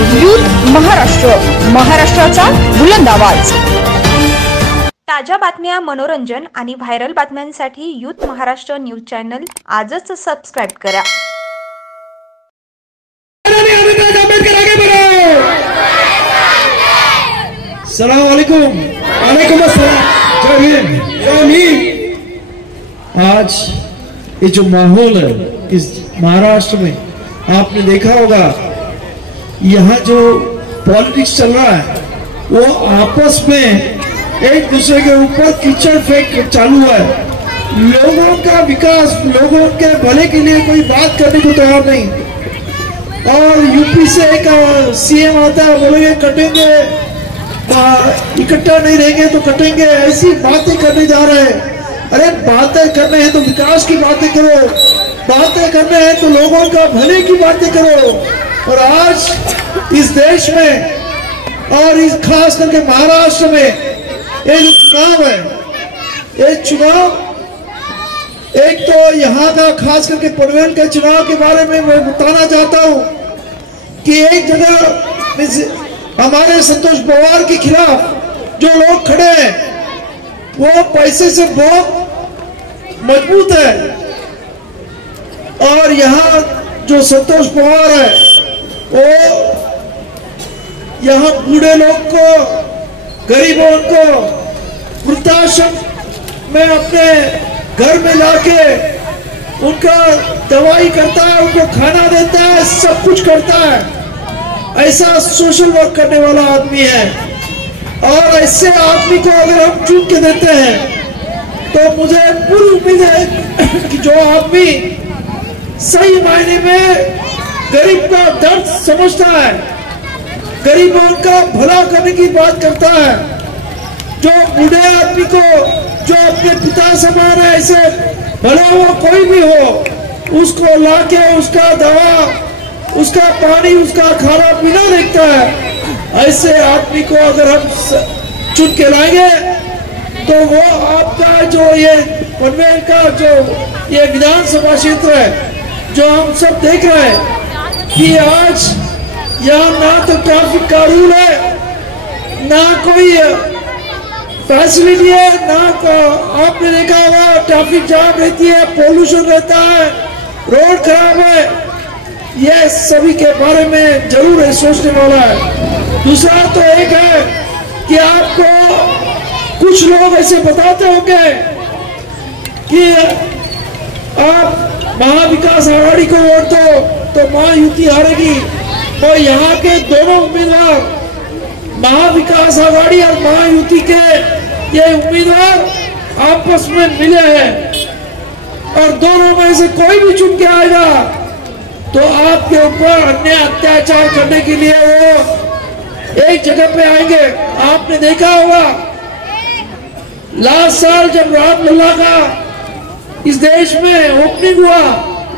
Youth Maharashtra, महाराष्ट्राचा बुलंद आवाज। ताज्या बातम्या, मनोरंजन आणि व्हायरल बातम्यांसाठी यूथ महाराष्ट्र न्यूज चॅनल आजच सबस्क्राइब करा। अस्सलाम वालेकुम। वालेकुम अस्सलाम। जय हिंद, जय हिंद। आज ये जो माहौल है इस महाराष्ट्र में, आपने देखा होगा यहाँ जो पॉलिटिक्स चल रहा है वो आपस में एक दूसरे के ऊपर कीचड़ फेंक चालू है। लोगों का विकास, लोगों के भले के लिए कोई बात करने को तैयार नहीं। और यूपी से एक सीएम आता है, बोलेंगे कटेंगे, इकट्ठा नहीं रहेंगे तो कटेंगे, ऐसी बातें करने जा रहे हैं। अरे बातें करने हैं तो विकास की बातें करो, बातें करने हैं तो लोगों का भले की बातें करो। और आज इस देश में और इस खास करके महाराष्ट्र में ये जो चुनाव है, ये चुनाव एक तो यहाँ का खास करके पनवेल के चुनाव के बारे में मैं बताना चाहता हूँ कि एक जगह हमारे संतोष पवार के खिलाफ जो लोग खड़े हैं वो पैसे से बहुत मजबूत है। और यहाँ जो संतोष पवार है वो यहाँ बूढ़े लोग को, गरीबों को वृद्धाश्रम में अपने घर में लाके उनका दवाई करता है, उनको खाना देता है, सब कुछ करता है। ऐसा सोशल वर्क करने वाला आदमी है। और ऐसे आदमी को अगर हम चुन के देते हैं तो मुझे पूरी उम्मीद है कि जो आदमी सही मायने में गरीब का दर्द समझता है, गरीबों का भला करने की बात करता है, जो बूढ़े आदमी को, जो अपने पिता समान है, ऐसे भला वो कोई भी हो, उसको लाके उसका दवा, उसका पानी, उसका खाना पीना देखता है, ऐसे आदमी को अगर हम चुन के लाएंगे तो वो आपका जो ये पनवेल का जो ये विधानसभा क्षेत्र है, जो हम सब देख रहे हैं कि आज यहाँ ना तो ट्रैफिक का रूल है, ना कोई फैसिलिटी है, ना आपने देखा होगा ट्रैफिक जाम रहती है, पोल्यूशन रहता है, रोड खराब है। ये सभी के बारे में जरूर है सोचने वाला है। दूसरा तो एक है कि आपको कुछ लोग ऐसे बताते होंगे कि आप महाविकास आघाड़ी को वोट दो तो महायुति हारेगी। तो यहाँ के दोनों उम्मीदवार, महाविकास आघाड़ी और महायुति के ये उम्मीदवार आपस में मिले हैं और दोनों में से कोई भी चुन के आएगा तो आपके ऊपर अन्याय अत्याचार करने के लिए वो एक जगह पे आएंगे। आपने देखा होगा लास्ट साल जब रामलला का इस देश में ओपनिंग हुआ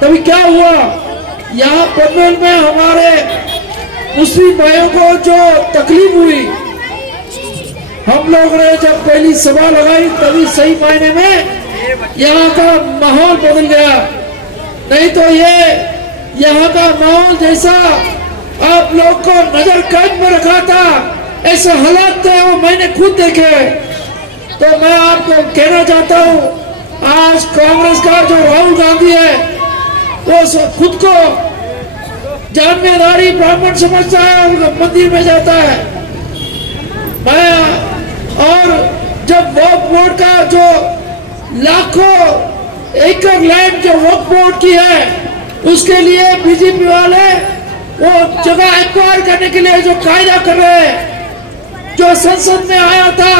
तभी क्या हुआ, यहाँ पनवेल में हमारे मुस्लिम भाइयों को जो तकलीफ हुई, हम लोग ने जब पहली सभा लगाई तभी सही मायने में यहाँ का माहौल बदल गया। नहीं तो ये यहाँ का माहौल जैसा आप लोग को नजर कैद में रखा था, ऐसे हालात थे वो मैंने खुद देखे। तो मैं आपको कहना चाहता हूँ, आज कांग्रेस का जो राहुल गांधी है वो खुद को जामियादारी ब्राह्मण समझता है और मंदिर में जाता है। मैं और जब वक्फ बोर्ड का जो लाखों एकड़ लैंड जो वक्फ बोर्ड की है उसके लिए बीजेपी वाले वो जगह एक्वायर करने के लिए जो कायदा कर रहे हैं, जो संसद में आया था,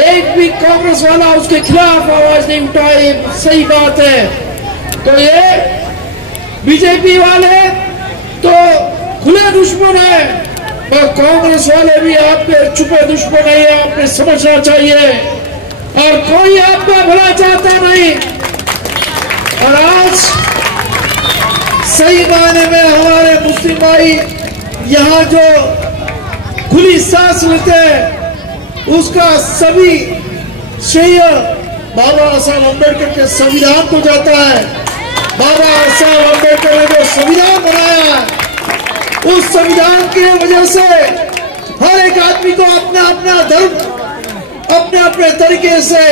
एक भी कांग्रेस वाला उसके खिलाफ आवाज नहीं उठाई। सही बात है। तो ये बीजेपी वाले तो खुले दुश्मन है, पर कांग्रेस वाले भी आपके छुपे दुश्मन है, ये आपने समझना चाहिए। और कोई आपका भला चाहता नहीं। और आज सही मायने में हमारे मुस्लिम भाई यहाँ जो खुली सांस लेते हैं उसका सभी श्रेय बाबा साहब अम्बेडकर के संविधान को जाता है। बाबा साहब अम्बेडकर ने जो संविधान बनाया उस संविधान की वजह से हर एक आदमी को अपना अपना धर्म अपने अपने तरीके से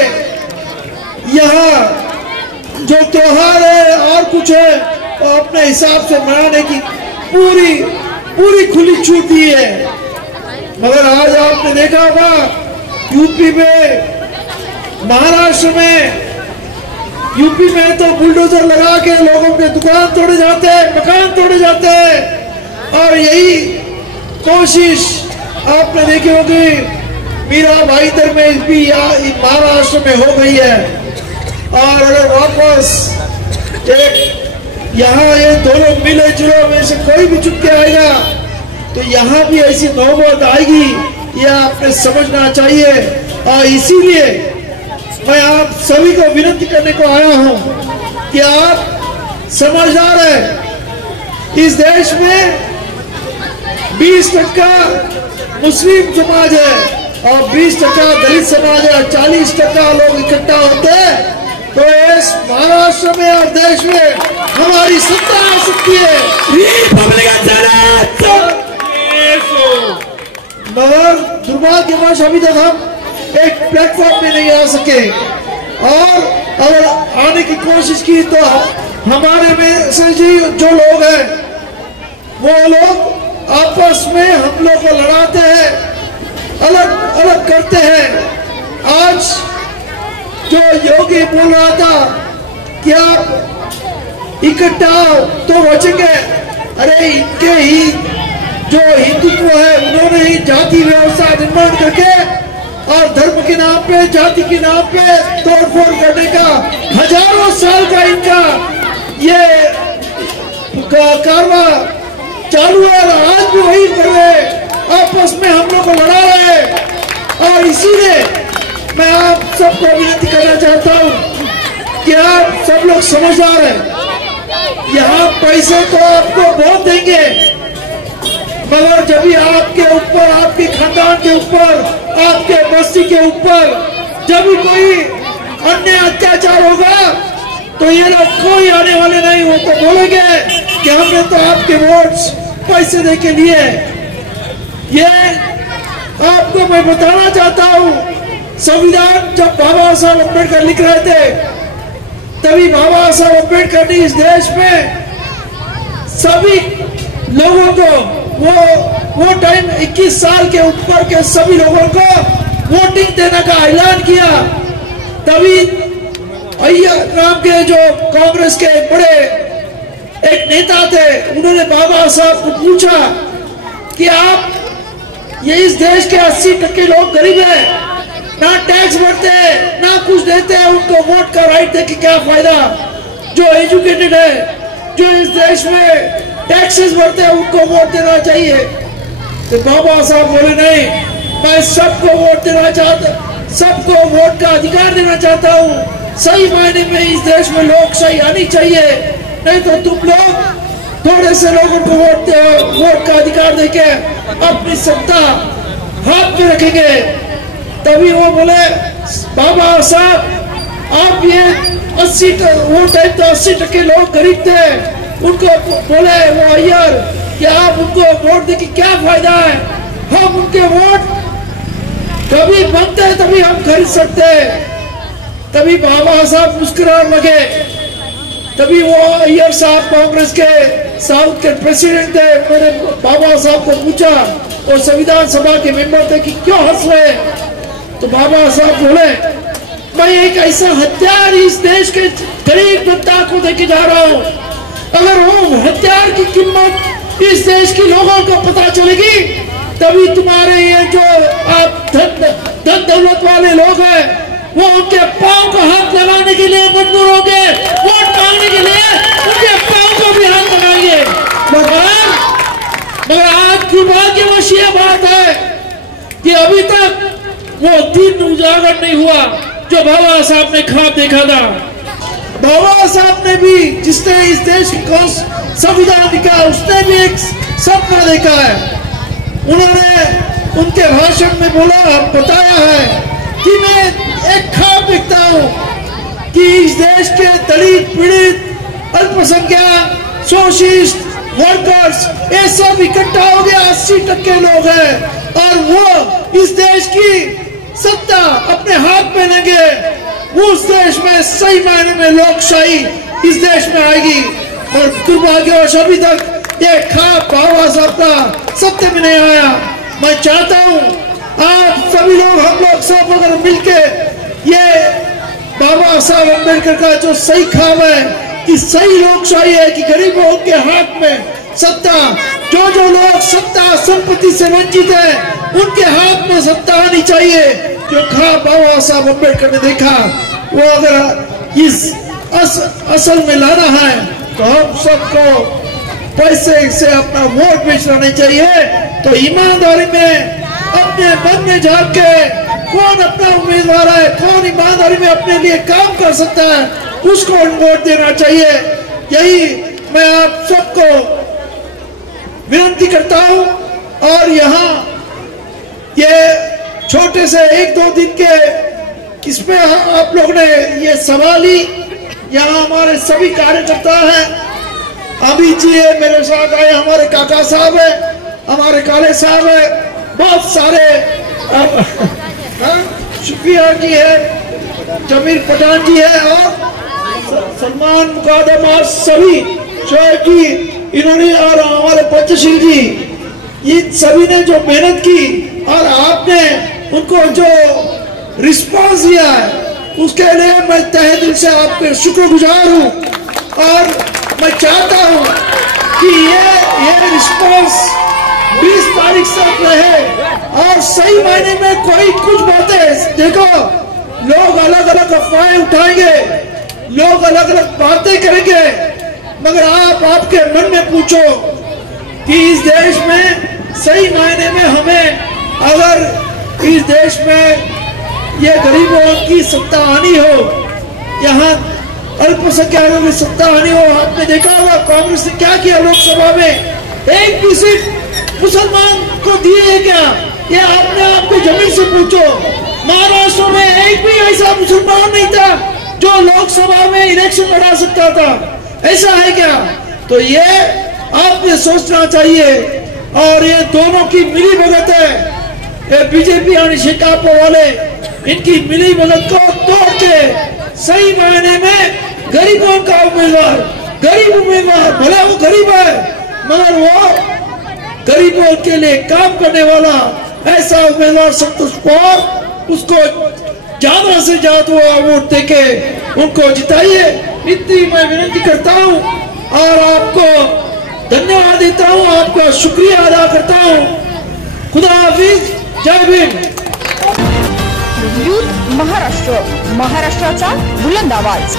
यहाँ जो त्योहार है और कुछ है वो अपने हिसाब से मनाने की पूरी पूरी खुली छूट दी है। मगर आज आपने देखा होगा यूपी में, महाराष्ट्र में, यूपी में तो बुलडोजर लगा के लोगों के दुकान तोड़े जाते हैं, मकान तोड़े जाते हैं। और यही कोशिश आपने देखी होगी मीरा भाईदर में भी महाराष्ट्र में हो गई है। और अगर वापस एक यहाँ ये दोनों मिले जुले में से कोई भी चुप के आएगा तो यहाँ भी ऐसी नौबत आएगी, यह आपने समझना चाहिए। और इसीलिए मैं आप सभी को विनती करने को आया हूं कि आप समझदार हैं। इस देश में 20% मुस्लिम समाज है और 20% दलित समाज है, 40% लोग इकट्ठा होते हैं तो इस महाराष्ट्र में और देश में हमारी सत्ता आ सकती है। मगर दुर्भाग्यवश अभी तक हम एक प्लेटफॉर्म में नहीं आ सके और अगर आने की कोशिश की तो हमारे में से जो लोग हैं वो लोग आपस में हम लोग को लड़ाते हैं, अलग अलग करते हैं। आज जो योगी बोल रहा था कि आप इकट्ठा तो बचेंगे, अरे इनके ही जो हिंदुत्व है उन्होंने ही जाति व्यवस्था निर्माण करके और धर्म के नाम पे, जाति के नाम पे तोड़फोड़ करने का हजारों साल का इनका ये कारवा चालू है और आज भी वही कर रहे, आपस में हम लोग को लड़ा रहे। और इसीलिए मैं आप सबको विनती करना चाहता हूँ कि आप सब लोग समझदार हैं। यहाँ पैसे तो आपको बहुत देंगे मगर जब भी आपके ऊपर, आपके खानदान के ऊपर, आपके बस्ती के ऊपर जब भी कोई अन्य अत्याचार होगा तो ये लोग कोई आने वाले नहीं हो तो बोलेंगे कि हमने तो आपके वोट्स पैसे दे के लिए। ये आपको मैं बताना चाहता हूँ, संविधान जब बाबा साहब अम्बेडकर लिख रहे थे तभी बाबा साहब अम्बेडकर ने इस देश में सभी लोगों को वो टाइम 21 साल के ऊपर के सभी लोगों को वोटिंग देने का ऐलान किया। तभी अय्यर नाम के जो कांग्रेस के बड़े एक नेता थे उन्होंने बाबा साहब को पूछा कि आप ये इस देश के 80% लोग गरीब हैं, ना टैक्स भरते हैं ना कुछ देते हैं, उनको वोट का राइट देके क्या फायदा। जो एजुकेटेड है, जो इस देश में टैक्सेस भरते हैं उनको वोट देना चाहिए। तो बाबा साहब बोले नहीं, मैं सबको वोट देना चाहता, सबको वोट का अधिकार देना चाहता हूँ। सही मायने में इस देश में लोकशाही आनी चाहिए, नहीं तो तुम लोग थोड़े से लोगों को वोट का अधिकार देके अपनी सत्ता हाथ में रखेंगे। तभी वो बोले बाबा साहब आप ये 80 वो टाइम तो 80% लोग गरीब थे, उनको बोले वो अय्यर कि आप उनको वोट देके क्या फायदा है, हम उनके वोट कभी बनते हैं तभी हम खरीद सकते हैं। तभी बाबा साहब मुस्कुराने लगे। तभी वो अय्यर साहब कांग्रेस के साउथ के प्रेसिडेंट थे, मैंने बाबा साहब को पूछा और संविधान सभा के मेंबर थे कि क्यों हंस रहे। तो बाबा साहब बोले मैं एक ऐसा हथियार इस देश के गरीब जनता को देके जा रहा हूँ, अगर वो हथियार की कीमत इस देश के लोगों को पता चलेगी तभी तुम्हारे ये जो आप धन दौलत वाले लोग हैं वो उनके पांव को हाथ लगाने के लिए मजबूर होंगे, वोट मांगने के लिए उनके पांव को भी हाथ लगाएंगे। मगर आज दुर्भाग्यवश ये बात है कि अभी तक वो दिन उजागर नहीं हुआ जो बाबा साहब ने ख्वाब देखा था। बाबा साहब ने भी, जिसने इस देश को संविधान लिखा, उसने भी एक सपना देखा है। उन्होंने उनके भाषण में बोला, बताया है कि मैं एक ख्वाब देखता हूँ कि इस देश के दलित, पीड़ित, अल्पसंख्यक, शोषित वर्कर्स, ये सब इकट्ठा हो गया, 80% लोग हैं और वो इस देश की सत्ता अपने हाथ में लेंगे। उस देश में सही मायने में लोकशाही इस देश में आएगी। और दुर्भाग्यवश अभी तक ये ख्वाब बाबा साहब का सत्य में नहीं आया। मैं चाहता हूँ आप सभी लोग, हम लोग सब अगर मिलके ये बाबा साहब अम्बेडकर का जो सही ख्वाब है कि सही लोकशाही है कि गरीबों के हाथ में सत्ता, जो लोग सत्ता संपत्ति से वंचित है उनके हाथ में सत्ता आनी चाहिए। जो ख्वाब बाबा साहब अम्बेडकर ने देखा वो अगर इस असल में लाना है तो हम सबको पैसे से अपना वोट बेचना नहीं चाहिए। तो ईमानदारी में अपने मन में झांक के कौन अपना उम्मीदवार है, कौन ईमानदारी में अपने लिए काम कर सकता है, उसको वोट देना चाहिए। यही मैं आप सबको विनती करता हूं। और यहाँ ये छोटे से 1-2 दिन के इसमें आप लोग ने ये सवाल ही, यहाँ हमारे सभी कार्यकर्ता हैं, अभी जी है मेरे साथ आए, हमारे काका साहब है, हमारे काले साहब है, बहुत सारे शुक्रिया जी है, जमीर पठान जी है और सलमान मुकादम और सभी शोएब जी, इन्होंने और हमारे पंचशील जी, इन सभी ने जो मेहनत की और आपने उनको जो रिस्पांस दिया है उसके लिए मैं तहे दिल से आपके शुक्रगुजार हूँ। और मैं चाहता हूँ कि ये रिस्पांस 20 तारीख तक रहे और सही मायने में कोई कुछ बातें, देखो लोग अलग अलग अफवाहें उठाएंगे, लोग अलग अलग बातें करेंगे, मगर आप आपके मन में पूछो कि इस देश में सही मायने में हमें अगर इस देश में ये गरीबों की सत्ता आनी हो, यहाँ अल्पसंख्यकों की सत्ता आनी हो। आपने देखा होगा कांग्रेस ने क्या किया लोकसभा में, एक भी सीट मुसलमान को दिए है क्या? ये आपने आपको जमीन से पूछो। महाराष्ट्र में एक भी ऐसा मुसलमान नहीं था जो लोकसभा में इलेक्शन लड़ा सकता था, ऐसा है क्या? तो ये आपने सोचना चाहिए। और ये दोनों की मिली भगत है, ये बीजेपी और शिकापो वाले, इनकी मिली भगत को तोड़ के सही मायने में गरीबों का उम्मीदवार, गरीब उम्मीदवार, भले वो गरीब है मगर वो गरीबों के लिए काम करने वाला ऐसा उम्मीदवार संतोष पवार, उसको ज्यादा से ज्यादा वोट देके उनको जिताइए, इतनी मैं विनती करता हूँ। और आपको धन्यवाद देता हूँ, आपका शुक्रिया अदा करता हूँ। खुदा हाफिज, जय भीम। यूथ महाराष्ट्र, महाराष्ट्राचा बुलंद आवाज।